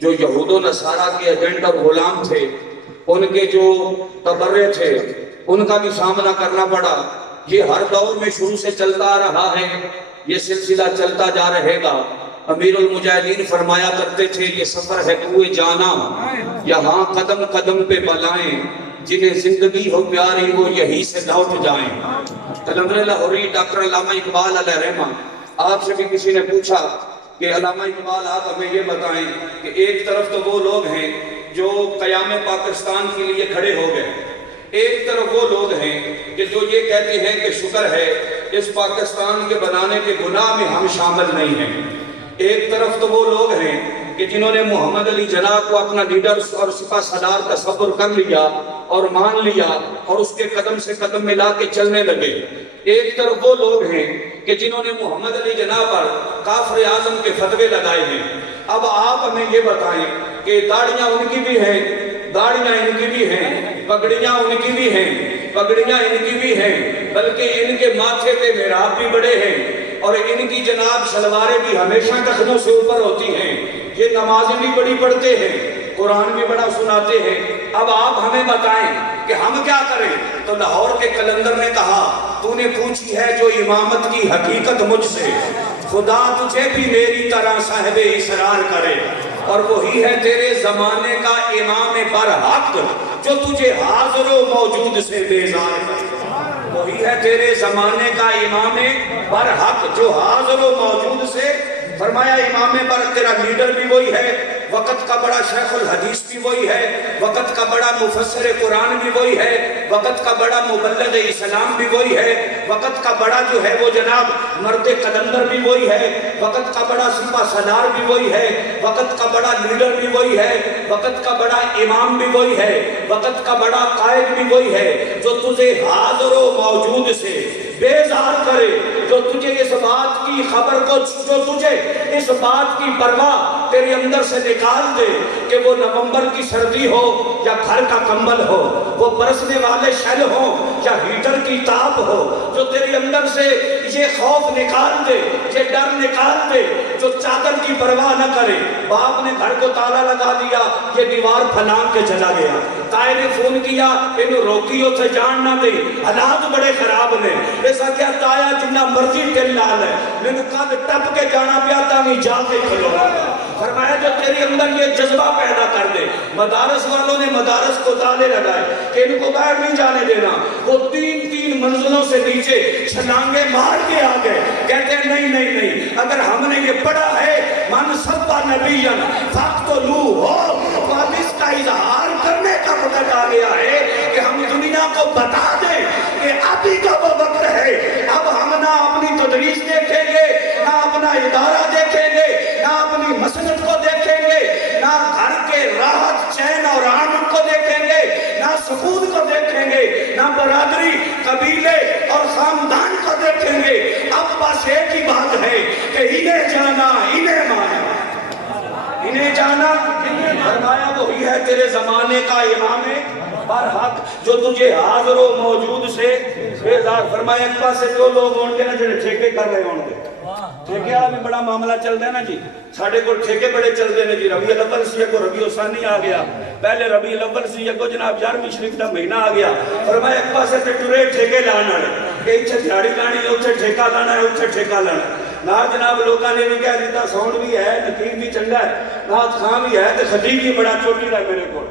جو یہود و نصارہ کے ایجنٹ اور غلام تھے، ان کے جو تبرے تھے، ان کا بھی سامنا کرنا پڑا۔ یہ ہر دور میں شروع سے چلتا آ رہا ہے، یہ سلسلہ چلتا جا رہے گا۔ امیر المجاہدین فرمایا کرتے تھے یہ سفر ہے کوئے جانا، یہاں قدم قدم پہ بلائیں، جنہیں زندگی ہو پیاری وہ یہی سے لوٹ جائیں۔ قلندر لاہوری ڈاکٹر علامہ اقبال علیہ رحمہ، آپ سے بھی کسی نے پوچھا کہ علامہ اقبال آپ ہمیں یہ بتائیں کہ ایک طرف تو وہ لوگ ہیں جو قیام پاکستان کے لیے کھڑے ہو گئے، ایک طرف وہ لوگ ہیں کہ جو یہ کہتے ہیں کہ شکر ہے اس پاکستان کے بنانے کے گناہ میں ہم شامل نہیں ہیں۔ ایک طرف تو وہ لوگ ہیں کہ جنہوں نے محمد علی جناح کو اپنا لیڈر اور سپہ سالار تصور کر لیا اور مان لیا اور اس کے قدم سے قدم ملا کے چلنے لگے۔ ایک طرف وہ لوگ ہیں کہ جنہوں نے محمد علی جناح پر کافر اعظم کے فتوے لگائے ہیں۔ اب آپ ہمیں یہ بتائیں کہ داڑیاں ان کی بھی ہیں، داڑیاں ان کی بھی ہیں، پگڑیاں ان کی بھی ہیں، پگڑیاں ان کی بھی ہیں، بلکہ ان کے ماتھے پہ محراب بھی بڑے ہیں اور ان کی جناب شلواریں بھی ہمیشہ ٹخنوں سے اوپر ہوتی ہیں۔ یہ نمازیں بھی بڑی پڑھتے ہیں، قرآن بھی بڑا سناتے ہیں۔ اب آپ ہمیں بتائیں کہ ہم کیا کریں؟ تو لاہور کے قلندر نے کہا تو نے پوچھی ہے جو امامت کی حقیقت مجھ سے، خدا تجھے بھی میری طرح صاحب اسرار کرے، اور وہی ہے تیرے زمانے کا امام برحق جو تجھے حاضر و موجود سے بیزار کرے۔ وہی ہے تیرے زمانے کا امام برحق جو حاضر و موجود سے، فرمایا امام بر تیرا لیڈر بھی وہی ہے، وقت کا بڑا شیخ الحدیث بھی وہی ہے، وقت کا بڑا مفسر قرآن بھی وہی ہے، وقت کا بڑا مبلغ اسلام بھی وہی ہے، وقت کا بڑا جو ہے وہ جناب مرد قلندر بھی وہی ہے، وقت کا بڑا سپہ سالار بھی وہی ہے، وقت کا بڑا لیڈر بھی وہی ہے، وقت کا بڑا امام بھی وہی ہے، وقت کا بڑا قائد بھی وہی ہے جو تجھے حاضر و موجود سے بیزار کرے، جو تجھے اس بات کی خبر کو، جو تجھے اس بات کی پرواہ تیرے اندر سے نکال دے کہ وہ نومبر کی سردی ہو یا گھر کا کمبل ہو، وہ برسنے والے شل ہو یا ہیٹر کی تاپ ہو، جو تیرے اندر سے یہ خوف نکال دے، یہ ڈر نکال دے، جو چادر کی پرواہ نہ کرے۔ باپ نے گھر کو تالا لگا دیا، یہ دیوار پھلانگ کے چلا گیا، تائے نے فون کیا انہوں روکی ہو تھے جان نہ دے، حالات بڑے خراب نے، ایسا کیا تایا جنہ مرضی ٹل لال ہے، میں نے کہا ٹپ کے جانا پیا تاہی جا کے کھلو۔ فرمایا جو تیرے اندر یہ جذبہ پیدا کر دے۔ مدارس والوں نے مدارس کو تالے لگائے کہ ان کو باہر نہیں جانے دینا، وہ تین منزلوں سے نیچے چھلانگے مار کے آ گئے، کہتے ہیں نہیں نہیں نہیں، اگر ہم نے یہ پڑھا ہے من سبا نبیًا فاقتلوہ ہو، اب اس کا اظہار کرنے کا وقت آ گیا ہے کہ ہم دنیا کو بتا دیں کہ ابھی کا وہ وقت ہے۔ اب ہم نہ اپنی تدریس دیکھیں گے، نہ اپنا ادارہ دیکھیں گے، نہ اپنی مسجد کو دیکھیں گے، نہ گھر کے راحت چین اور امن کو دیکھیں گے، نہ سکون کو دیکھیں گے، نہ برادری قبیلے اور خاندان کو دیکھیں گے۔ اب بس ایک ہی بات ہے کہ انہیں جانا انہیں مانا، انہیں جانا فرمایا وہی ہے تیرے زمانے کا امام برحق جو تجھے حاضر و موجود سے بیزار۔ فرمایا ایک پاس سے جو لوگ ہوں گے نا جنہیں ٹھیکے کر رہے ہوں گے، ٹھیکے بھی بڑا معاملہ چل رہا ہے نا جی، ساڑھے کو ٹھیکے بڑے چل رہے ہیں جی، ربیع الاول سی کو ربیع ثانی آ گیا، پہلے ربیع الاول سی کو جناب 11ویں شریف کا مہینہ آ گیا۔ فرمایا ایک پاس سے ٹورے ٹھیکے لانا ہے کہ اتھے دیہڑی لانی ہے، اتھے ٹھیکہ لانا ہے، اتھے ٹھیکہ لانا ہے۔ نہ جناب لوگاں نے بھی کہہ دیتا ساؤنڈ بھی ہے، نقیب بھی چنگا ہے، نعت خواں بھی ہے، تو خطیب بھی بڑا چوٹی رہا میرے کو،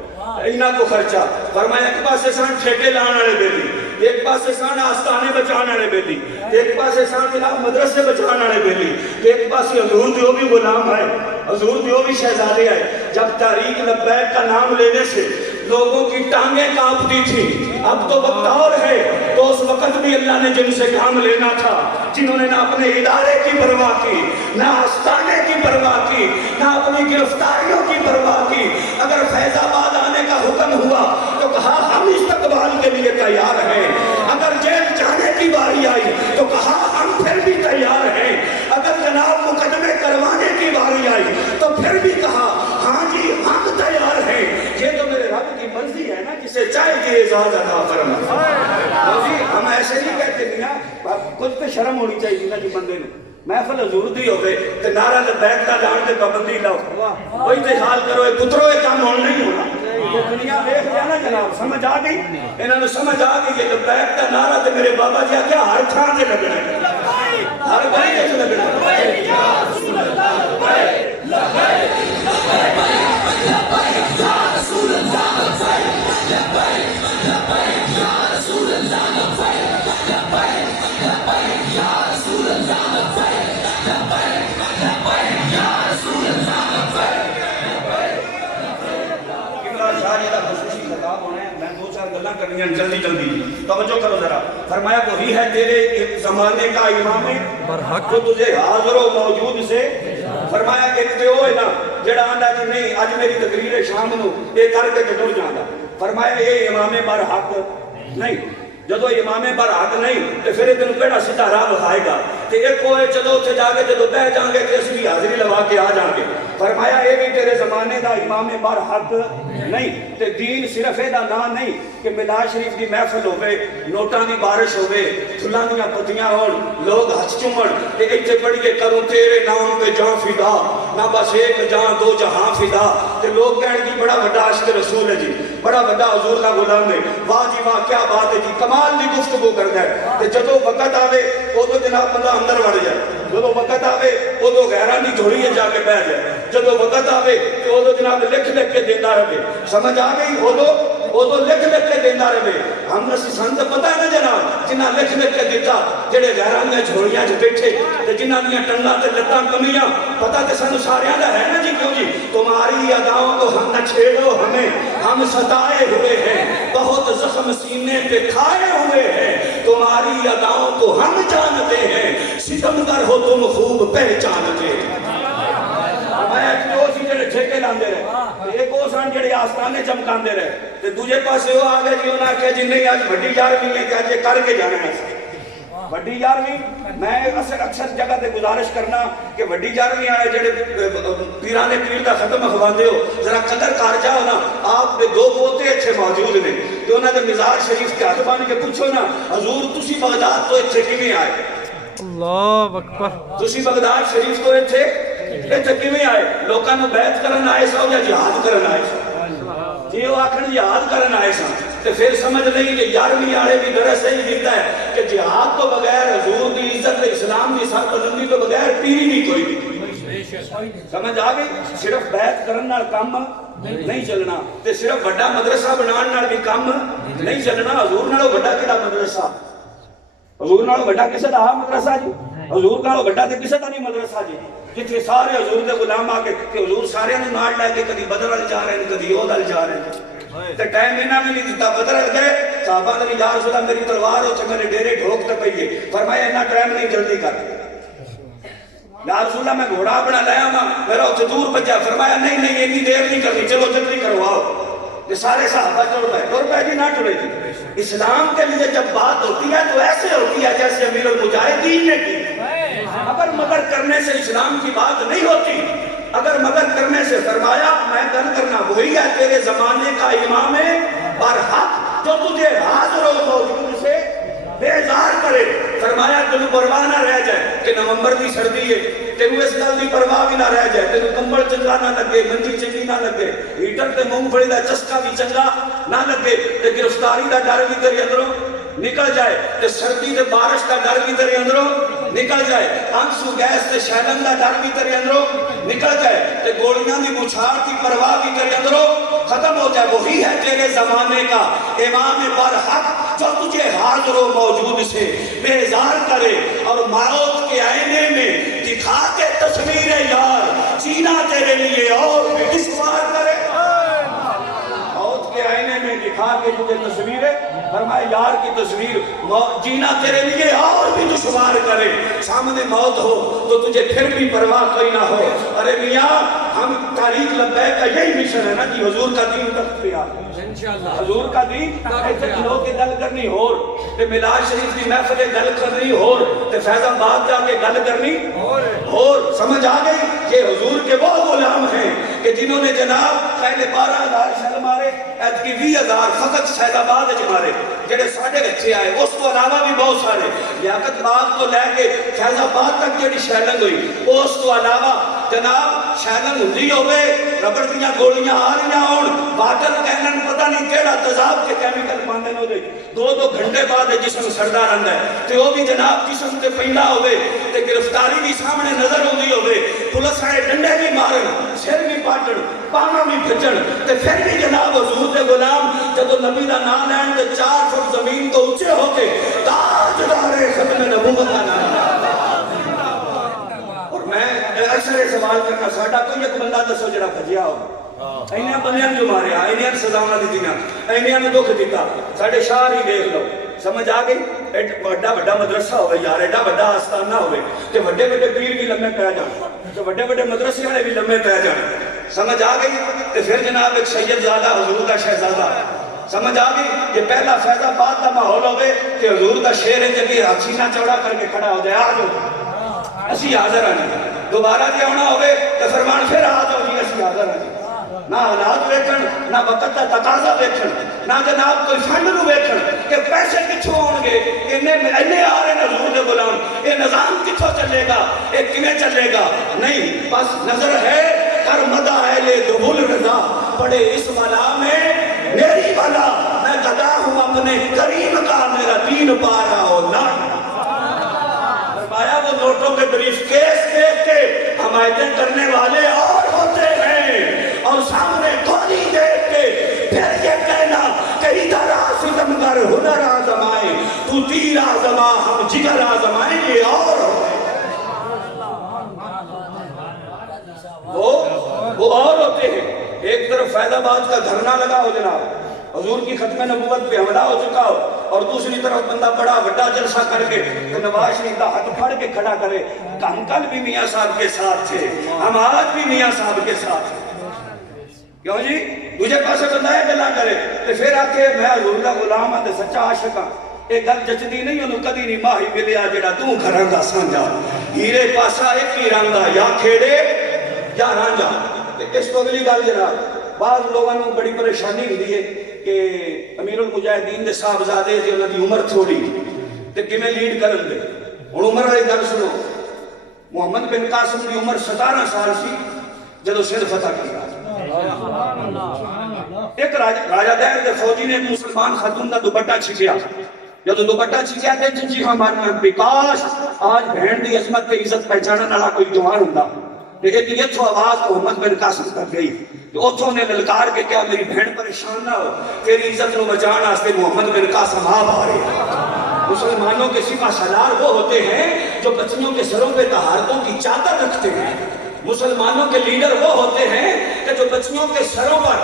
انہاں کو خرچہ۔ فرمایا ایک پاسے سان ٹھیکے لانا والے بیلی، ایک پاسے سان آستانے بچانے والے بیلی، ایک پاسے سان جناب مدرسے بچانے والے بیلی، ایک پاسے حضور دیو بھی غلام ہے، حضور دیو بھی شہزادے ہے۔ جب تحریک لبیک کا نام لینے سے لوگوں کی ٹانگیں کانپتی تھی، اب تو وقت اور ہے، تو اس وقت بھی اللہ نے جن سے کام لینا تھا، جنہوں نے نہ اپنے ادارے کی پرواہ کی، نہ آستانے کی پرواہ کی، نہ اپنی گرفتاریوں کی پرواہ کی، اگر فیض آباد آنے کا حکم ہوا تو کہا ہم استقبال کے لیے تیار ہیں، اگر جیل جانے کی باری آئی تو کہا ہم پھر بھی تیار ہیں، اگر جناب مقدمے کروانے کی باری آئی تو پھر بھی کہا ہاں جی ہم تیار ہیں۔ یہ تو میرے رب کی مرضی ہے نا، جسے چاہے کہ اعزاز عطا فرمائے۔ ہم ایسے نہیں کہتے، کچھ پہ شرم ہونی چاہیے نا جی بندے نے۔ محفل حضور دی ہوئے تے نعرہ لبیک دا لان تے پابندی لاؤ وہی تے حال کرو اے پترو اے کام ہون نہیں ہونا یہ دنیا دیکھ لیا نا جناب سمجھ آ گئی انہوں نے سمجھ آ گئی کہ لبیک دا نعرہ تے میرے بابا جی آگیا ہر تھان تے لگنا ہے ہر گلی تے لگنا ہے یا رسول اللہ لبیک لبیک لبیک یا رسول اللہ لبیک لبیک لبیک یا رسول اللہ لبیک لبیک لبیک یا رسول اللہ جلدی جلدی توجہ کرو ذرا فرمایا وہی ہے تیرے زمانے کا امام جو تجھے حاضر و موجود سے فرمایا ایک تے وہ ہے نا جڑا آندا جی نہیں اج میری تقریر شام نو اے کر کے ٹر جاندا فرمایا اے امام بر حق نہیں جدو امام بر حق نہیں تے پھر تینوں کیڑا سیدھا راہ بتائے گا تے ایک کوئے چلو اتنے جا کے جدو بہ جان گے تے اسی بھی حاضری لوا کے آ جان گے فرمایا اے بھی تیرے زمانے دا امام بر حق نہیں تے دین صرف اے دا نام نہیں کہ میلاد شریف دی محفل ہوے نوٹاں دی بارش ہوے پھلاں دیاں پتیاں ہون لوگ ہاتھ چومن تے ایتھے پڑھیے کروں تیرے نام پہ جان فدا نہ بس ایک جان دو جہاں فدا تے لوگ کہن جی بڑا بڑا عاشق رسول ہے جی بڑا بڑا حضور کا غلام ہے واہ جی واہ کیا بات ہے جی کمال دی گفتگو کردا ہے تے جدوں وقت آوے اودوں جناب بندہ اندر وڑ جائے جدوں وقت آوے اودوں غیراں دی جھوڑی جا کے بیٹھ جائے جدوں وقت آوے تے اودوں جناب لکھ لکھ کے دیندا رہے سمجھ آ گئی اودوں لکھ لکھ کے دیندا رہے ہم نسی سنت پتہ ہے نا جناب جنہاں لکھ لکھ کے دیتا جڑے غیراں دی جھوڑیاں وچ بیٹھے تے جنہاں دیاں ٹنگاں تے لتاں کمیاں پتہ تے سانو ساریاں دا ہے نا جی کیوں جی تمہاری اداؤں کو ہم نہ چھیڑو ہمیں ہم ستائے ہوئے ہیں بہت زخم سینے پہ کھائے ہوئے ہیں تمہاری اداؤں کو ہم جانتے ہیں ستمگر ہو تم خوب پہچانتے ہیں میں کیوں سی جڑے ٹھیکے لاندے رہے ایک وہ سن جڑے آستانے چمکاندے رہے تے دوجے پاسے وہ آگے جی انہاں کہ جی نہیں آج بڑی یارویں ہے کہ آج یہ کر کے جانا ہے بڑی یارویں میں اکثر جگہ تے گزارش کرنا کہ بڑی یارویں آئے جڑے پیرانے پیر دا ختم اخواندے ہو ذرا قدر کار جاؤ نا آپ دے دو پوتے اچھے موجود نے تو انہاں دے مزار شریف کے ہاتھ بان کے پوچھو نا حضور تسی بغداد تو اچھے کیویں آئے اللہ اکبر تسی بغداد شریف تو اچھے کیویں آئے لوکاں نوں بیعت کرن آئے سو یا جہاد کرن آئے سو جی وہ آخر جہاد کرن آئے سن تو پھر سمجھ لیں کہ یارویں والے بھی درس یہی دیتا ہے کہ جہاد تو بغیر حضور دی عزت اسلام دی سر بلندی تو بغیر پیری نہیں کوئی بھی سمجھ آ گئی صرف بیعت کرن نال کام نہیں چلنا تے صرف بڑا مدرسہ بنان نال بھی کام نہیں چلنا حضور نالوں بڑا کیڑا مدرسہ حضور نالوں بڑا کسے دا مدرسہ جی حضور نالوں بڑا تے کسے دا نہیں مدرسہ جی جتنے سارے حضور دے غلام آ کے کہ حضور سارے نے نال لے کے کدی بدر ال جا رہے ہیں کدی وہ دل جا رہے ہیں تے ٹائم انہاں نے نہیں دیتا بدر ال گئے صحابہ نے یا رسول اللہ میری تلوار ہو چ میرے ڈیرے ڈھوک تے پئیے فرمایا اتنا ٹائم نہیں جلدی کر یا رسول اللہ میں گھوڑا اپنا لایا ماں میرا اتنے دور بچا فرمایا نہیں نہیں اتنی دیر نہیں کرنی چلو جلدی کرواؤ یہ سارے صحابہ ٹر پہ جی نہ ٹرے جی اسلام کے لیے جب بات ہوتی ہے تو ایسے ہوتی ہے جیسے امیر المجاہدین نے کی اگر مگر کرنے سے اسلام کی بات نہیں ہوتی اگر مگر کرنے سے فرمایا میں گل کرنا وہی ہے تیرے زمانے کا امام برحق جو تجھے حاضر و موجود سے بیزار کرے فرمایا تینوں پرواہ نہ رہ جائے کہ نومبر دی سردی ہے تینوں اس گل دی پرواہ بھی نہ رہ جائے تینوں کمبل چنگا نہ لگے منجی چنگی نہ لگے ہیٹر تے مونگ پھلی دا چسکا بھی چنگا نہ لگے تے گرفتاری دا ڈر بھی تیرے اندروں نکل جائے تے سردی تے بارش کا ڈر بھی تیرے اندروں نکل جائے آنسو گیس تے شیلن دا ڈر بھی تیرے اندروں نکل جائے تے گولیاں دی بچھاڑ کی پرواہ بھی تیرے اندروں ختم ہو جائے وہی ہے تیرے زمانے کا امام برحق جو تجھے حاضر و موجود سے بیزار کرے اور موت کے آئینے میں دکھا کے تصویر یار جینا تیرے لیے اور بھی دشوار کرے موت کے آئینے میں دکھا کے تجھے تصویر فرمائے یار کی تصویر جینا تیرے لیے اور بھی دشوار کرے سامنے موت ہو تو تجھے پھر بھی پرواہ کوئی نہ ہو ارے میاں ہم تاریخ لبیک کا یہی مشن ہے نا جی حضور کا دین تخت پہ آتا حضور کا دین ایسے لوگ کے گل کرنی ہور تے میلاد شریف کی محفل گل کرنی ہور تے فیض آباد جا کے گل کرنی ہور سمجھ آ گئی کہ حضور کے وہ غلام ہیں کہ جنہوں نے جناب پہلے 12,000 شل مارے ایت کی 20,000 فقط شہد آباد مارے جڑے ساڑھے بچے آئے اس کو علاوہ بھی بہت سارے لیاقت باغ تو لے کے فیض آباد تک جڑی شیلنگ ہوئی اس کو علاوہ جناب شیلنگ ہوندی ہوئے ربڑ دیاں گولیاں آ رہی ہون باٹل کہنن پتہ نہیں کیڑا تذاب کے کیمیکل پاندے نو دے 2 گھنٹے بعد جسم سڑدا رہندا ہے تے وہ بھی جناب جسم تے پیندا ہوئے تے گرفتاری بھی سامنے نظر ہوندی ہوئے پولیس والے ڈنڈے بھی مارن سر بھی پاٹن پاواں بھی بھجن تے پھر بھی جناب حضور دے غلام جدو نبی دا نام لین تے 4 فٹ زمین تو اونچے ہو کے تاجدار ختم نبوت کا نام اور میں اکثر سوال کرنا ساڈا کوئی ایک بندہ دسو جڑا بھجیا ہو اینیاں بندیاں جو ماریا اینیاں سزاواں دتیاں اینیاں نوں دکھ دتا ساڈے شہر ہی دیکھ لو سمجھ آ گئی بڑا بڑا مدرسہ ہوئے یار ایڈا بڑا آستانہ ہوئے تے وڈے وڈے پیر بھی لمے پے جان تے وڈے وڈے مدرسے والے بھی لمے پے جان سمجھ آ گئی تے پھر جناب ایک سید زادہ حضور کا شہزادہ سمجھ آ گئی یہ پہلا فیض آباد کا ماحول ہوئے کہ حضور کا شیر ہے جبھی سینہ چوڑا کر کے کھڑا ہو جائے آ جاؤ اسی حاضر آنے دوبارہ جی آنا ہوئے تو فرمان پھر آ جاؤ جی اسی حاضر آنے نہ حالات ویکھن نہ وقت کا تقاضا ویکھن نہ جناب کوئی فنڈ نو ویکھن کہ پیسے کچھو ہون گے انہیں آ رہے حضور دے غلام یہ نظام کچھو چلے گا یہ کیویں چلے گا نہیں بس نظر ہے کر مدہ اہل دبل رضا پڑے اس والا میں میری والا میں گدا ہوں اپنے کریم کا میرا دین پارا ہو نہ فرمایا وہ نوٹوں کے بریف کیس دیکھ کے حمایتیں کرنے والے اور ہوتے ہیں اور سامنے گولی دیکھ کے پھر یہ کہنا کہ ادھر ستم گر ہنر آزمائے تو تیر آزما ہم جگر آزمائیں یہ اور وہ اور ہوتے ہیں ایک طرف فیض آباد کا دھرنا لگا ہو جناب حضور کی ختم نبوت پہ حملہ ہو چکا ہو اور دوسری طرف بندہ بڑا بڑا جلسہ کر کے نواز شریف کا ہاتھ پھاڑ کے کھڑا کرے ہم کل بھی میاں صاحب کے ساتھ تھے ہم آج بھی میاں صاحب کے ساتھ تھے کیوں جی تجھے پاسے بندہ ہے گلا کرے تو پھر آ کے میں حضور کا غلام ہاں تے سچا عاشق ہاں ایک گل جچدی نہیں انہوں کدی نہیں ماہی ملیا جڑا تو گھراں دا سانجا ہیرے پاسا ایک ہی رنگا یا کھیڑے یا رانجا اس کو اگلی گل جناب بعض لوگوں نے بڑی پریشانی ہوئی ہے کہ امیر المجاہدین دے صاحبزادے جو انہوں دی عمر تھوڑی تے کیویں لیڈ کرن دے ہن عمر والی گل سنو محمد بن قاسم دی عمر 17 سال سی جدوں سندھ فتح کیتا ایک راجہ دیر دے فوجی نے ایک مسلمان خاتون دا دوپٹہ چھکیا جدوں دوپٹہ چھکیا تے جی ہمارا بیکاش آج بہن دی عظمت تے عزت پہچانن والا کوئی جوان ہوندا لیکن یہ تو آواز محمد بن قاسم تک گئی تو اتھوں نے للکار کے کیا میری بہن پریشان نہ ہو تیری عزت نو بچانا واسطے محمد بن قاسم آپ آ رہے مسلمانوں کے سپاہ سالار وہ ہوتے ہیں جو بچیوں کے سروں پہ طہارتوں کی چادر رکھتے ہیں مسلمانوں کے لیڈر وہ ہوتے ہیں کہ جو بچیوں کے سروں پر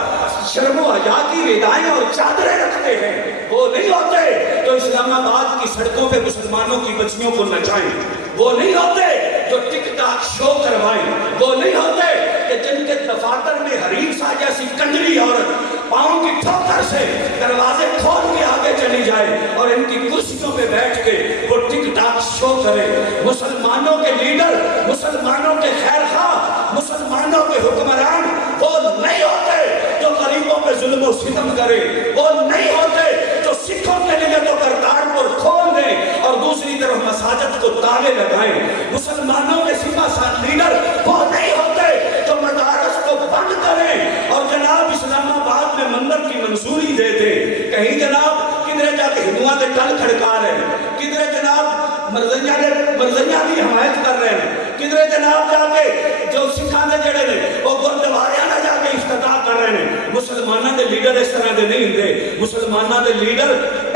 شرم و حیا کی ردائیں اور چادریں رکھتے ہیں وہ نہیں ہوتے جو اسلام آباد کی سڑکوں پہ مسلمانوں کی بچیوں کو نچائیں وہ نہیں ہوتے جو ٹک ٹاک شو کروائیں وہ نہیں ہوتے کہ جن کے دفاتر میں حریم سا جیسی کنجری عورت پاؤں کی ٹھوکر سے دروازے کھول کے آگے چلی جائے اور ان کی کرسیوں پہ بیٹھ کے وہ ٹک ٹاک شو کرے مسلمانوں کے لیڈر مسلمانوں کے خیر خواہ مسلمانوں کے حکمران وہ نہیں ہوتے جو غریبوں پہ ظلم و ستم کرے وہ نہیں ہوتے جو سکھوں کے لیے تو کرتارپور کھول دیں اور دوسری طرف مساجد کو تالے لگائیں مسلمانوں کے سپاہ سالار لیڈر وہ نہیں ہوتے جو مدارس کو بند کریں اور جناب اسلام آباد میں مندر کی منظوری دے دے کہیں جناب کدھر جا کے ہندوؤں کے ٹل کھڑکا رہے ہیں کدھر جناب مرزنیاں بھی حمایت کر رہے ہیں کدھر جناب جا کے جو سکھاں دے جڑے نے وہ گردواریاں نہ جا کے افتتاح کر رہے ہیں مسلمانوں دے لیڈر اس طرح دے نہیں ہوندے مسلمانوں دے لیڈر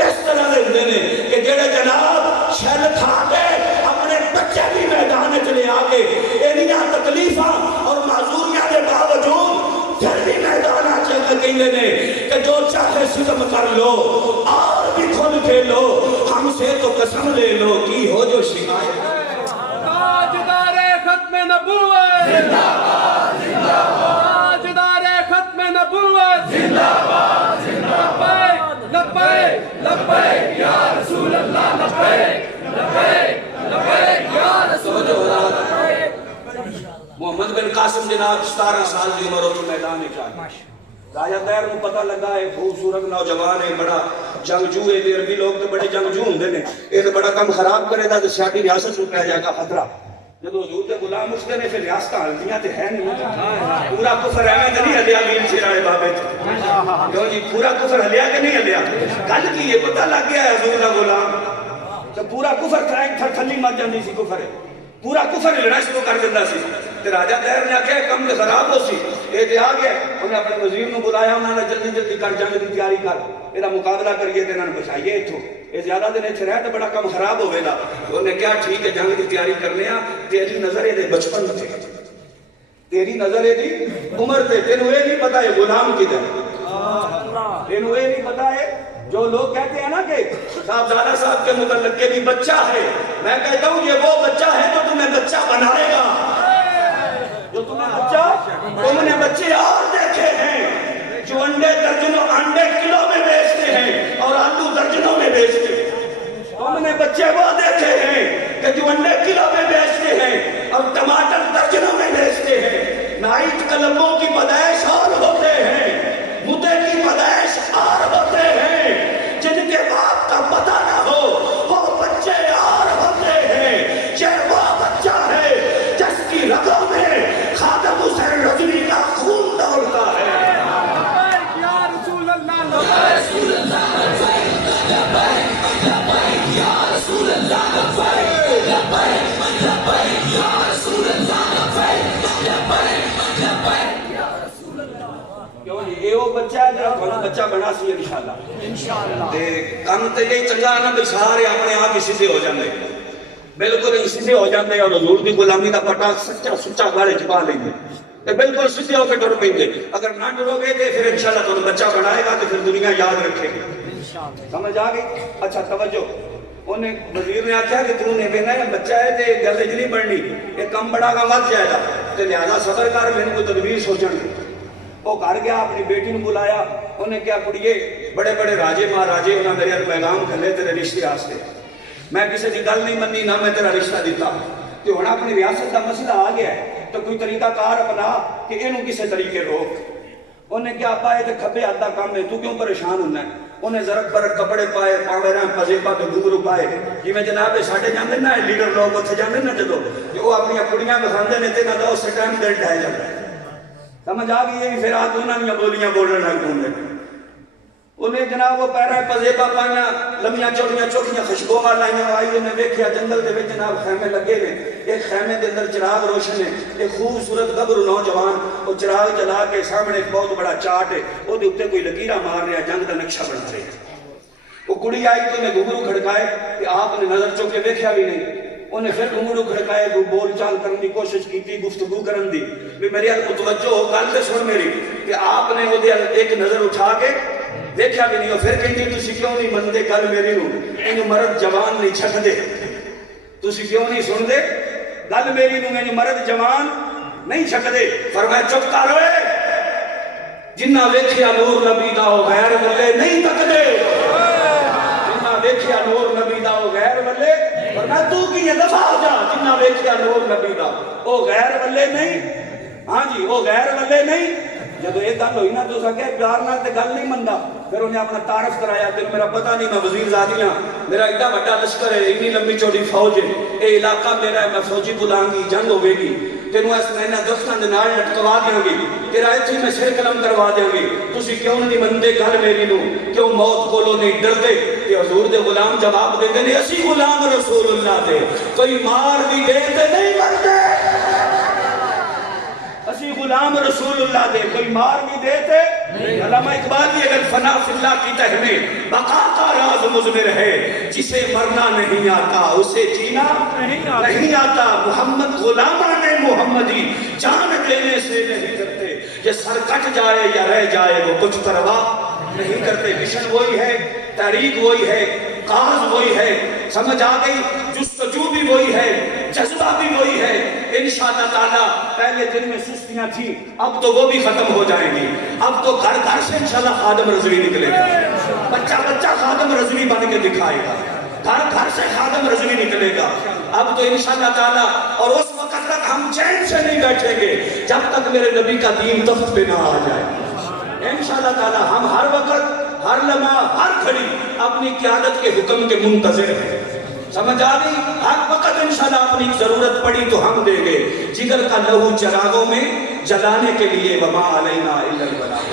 اس طرح دے ہوندے نے کہ جڑے جناب شل کھا کے اپنے بچے بھی میدان وچ لے آ کے انہاں تکلیفاں اور معذوریاں دے باوجود پھر بھی میدان آ کے کہندے نے کہ جو چاہے ستم کر لو اور بھی کھل کے لو ہم سے تو قسم لے لو کی ہو جو شکایت تاجدار ختم نبوت زندہ باد زندہ باد تاجدار ختم نبوت زندہ باد زندہ باد لبیک لبیک یا رسول اللہ لبیک لبیک لبیک یا رسول اللہ محمد بن ابن قاسم جناب 17 سال کی عمر ہوتی میدان چاہیے راجہ دیر کو پتہ لگا ہے خوبصورت نوجوان ہے بڑا جنگجو ہے عربی لوگ تو بڑے جنگجو ہوں نے یہ تو بڑا کم خراب کرے گا تو سیاٹی ریاست کو پہ جائے گا خطرہ جب حضور کے غلام اس نے پھر ریاستہ ہلدیاں تو ہے نہیں پورا کفر ہے تو نہیں ہلیا مین سے رائے بابے کیوں جی پورا کفر ہلیا کہ نہیں ہلیا کل کی یہ پتہ لگ گیا ہے حضور کا غلام تو پورا کفر تھر تھلی مت جاندی سی کفر ہے پورا کفر لڑنا شروع کر دیتا سی تو راجہ دیر نے آکھیا کم تو خراب ہو سی یہ تو آ گیا انہیں اپنے وزیر نے بلایا انہوں نے جلدی جلدی کر جنگ کی تیاری کر یہ مقابلہ کریے تو انہوں نے بچائیے اتھوں یہ زیادہ دن اتنے رہے تو بڑا کم خراب ہوئے گا انہوں نے کہا ٹھیک ہے جنگ کی تیاری کرنے ہیں تیری نظر یہ بچپن تھے تیری نظر یہ عمر تھے تینوں یہ نہیں پتا ہے غلام کدھر تینوں یہ نہیں پتا ہے جو لوگ کہتے ہیں نا کہ صاحبزادہ صاحب کے متعلق کے بھی بچہ ہے میں کہتا ہوں یہ وہ بچہ ہے جو تمہیں بچہ بنائے گا جو تمہیں بچہ تم نے بچے اور دیکھے ہیں جو انڈے درجنوں انڈے کلو میں بیچتے ہیں اور آلو درجنوں میں بیچتے ہیں تم نے بچے وہ دیکھے ہیں کہ جو انڈے کلو میں بیچتے ہیں اور ٹماٹر درجنوں میں بیچتے ہیں نائٹ کلموں کی پیدائش اور ہوتے ہیں مدے کی پیدائش اور ہوتے ہیں جن کے باپ کا پتہ نہ ہو وہ بچے اور ہوتے ہیں یہ وہ بچہ ہے جس کی رگوں میں خادم حسین رضوی کا خون دوڑتا ہے یا رسول اللہ یا رسول اللہ یا رسول اللہ یہ وہ بچہ ہے جب کھونا بچہ بنا سی انشاءاللہ کم تے یہ چنگا نا بھی سارے اپنے آپ ہی سیدھے ہو جاندے بالکل ہی سیدھے ہو جاندے اور حضور دی غلامی دا پٹا سچا سچا گالے چپا لیں گے بالکل سیدھے ہو کے ڈر پیں گے اگر نہ ڈرو گے تو پھر انشاءاللہ تو بچہ بنائے گا تو پھر دنیا یاد رکھے گی سمجھ آ گئی اچھا توجہ انہیں وزیر نے آکھا کہ تو نے بہنا ہے بچہ ہے تے گل نہیں بڑھنی یہ کم بڑا کا مت جائے گا تے لہذا صبر کر میں کو تدبیر سوچن وہ گھر گیا اپنی بیٹی نے بلایا انہیں کیا کڑیے بڑے بڑے راجے مہاراجے انہوں نے میرے پیغام کھلے تیرے رشتے آستے میں کسی کی گل نہیں منی نہ میں تیرا رشتہ دیتا کہ ہونا اپنی ریاست کا مسئلہ آ گیا ہے تو کوئی طریقہ کار اپنا کہ انہوں کسی طریقے روک انہیں کیا پائے تو کھبے آدھا کام ہے تو کیوں پریشان ہونا ہے انہیں زرق برق کپڑے پائے پاوے رہاں پزیبا پہ گھگرو پائے جی میں جناب ساڑھے جاندے نا لیڈر لوگ اتھے جاندے نا جدو جو اپنی کڑیاں بخاندے نے تے نہ دو اس ٹائم دل ڈھائے جاندے سمجھ آ گئی یہ پھر آج انہوں نے بولیاں بولنے لگ دوں گے انہیں جناب وہ پیرہ پزیبا پائیاں لمیاں چوڑیاں چوڑیاں خشبوہاں لائیاں آئی انہیں ویکھیا جنگل دے وچ جناب خیمے لگے نے ایک خیمے دے اندر چراغ روشن ہے ایک خوبصورت گبرو نوجوان وہ چراغ جلا کے سامنے ایک بہت بڑا چاٹ ہے وہ دے اوپر کوئی لکیرہ مار رہا جنگ دا نقشہ بنا رہے وہ کڑی آئی تو انہیں گھنگرو کھڑکائے کہ آپ نے نظر چوکے ویکھیا بھی نہیں انہیں پھر گھنگرو کھڑکائے وہ بول چال کرنے کی کوشش کی تھی گفتگو کرن دی بھی میری متوجہ ہو گل تے سن میری کہ آپ نے وہ ایک نظر اٹھا کے دیکھا بھی نہیں ہو پھر کہیں گے تسی کیوں نہیں مندے گل میری نو انہوں مرد جوان نہیں چھک دے تسی کیوں نہیں سن دے گل میری نو انہوں مرد جوان نہیں چھک دے فرمایا چپ کر ہوئے جنہ ویکھیا نور نبی دا ہو غیر ملے نہیں تک دے جنہ ویکھیا نور نبی دا ہو غیر ملے فرمایا تو کی یہ دفعہ ہو جا جنہ ویکھیا نور نبی دا او غیر ملے نہیں ہاں جی وہ غیر ملے نہیں جب ایک گل ہوئی نا تو سکے پیار نہ تے گل نہیں مندا پھر انہیں اپنا تعارف کرایا کہ میرا پتہ نہیں میں وزیر زادی ہاں میرا ایڈا بڑا لشکر ہے اتنی لمبی چوڑی فوج ہے اے علاقہ میرا ہے میں فوجی بلاؤں گی جنگ ہوے گی تینوں اس میں درختاں دے نال لٹکوا دیاں گی تیرا ایتھے میں سر قلم کروا دیاں گی تسی کیوں نہیں مندے گل میری نو کیوں موت کولو نہیں ڈردے کہ حضور دے غلام جواب دیندے نے اسی غلام رسول اللہ دے کوئی مار بھی دے تے نہیں مرتے اسی غلام رسول اللہ دے کوئی مار بھی دیتے علامہ اقبال بھی اگر فنا فی اللہ کی تہ میں بقا کا راز مضمر ہے جسے مرنا نہیں آتا اسے جینا نہیں آتا محمد غلامان محمدی جان دینے سے نہیں کرتے یہ سر کٹ جائے یا رہ جائے وہ کچھ پرواہ نہیں کرتے مشن وہی ہے تحریک وہی ہے کاغذ وہی ہے سمجھ آ گئی جستجو بھی وہی ہے جذبہ بھی وہی ہے انشاءاللہ تعالیٰ پہلے دن میں سستیاں تھیں اب تو وہ بھی ختم ہو جائیں گی اب تو گھر گھر سے انشاءاللہ خادم رضوی نکلے گا بچہ بچہ خادم رضوی بن کے دکھائے گا گھر گھر سے خادم رضوی نکلے گا اب تو انشاءاللہ تعالیٰ اور اس وقت تک ہم چین سے نہیں بیٹھیں گے جب تک میرے نبی کا دین تخت پہ نہ آ جائے. انشاءاللہ تعالیٰ ہم ہر وقت ہر لمحہ ہر گھڑی اپنی قیادت کے حکم کے منتظر ہیں. سمجھ آ گئی؟ ہر وقت انشاءاللہ اپنی ضرورت پڑی تو ہم دیں گے. جگر کا لہو چراغوں میں جلانے کے لیے وما علینا الا البلاغ.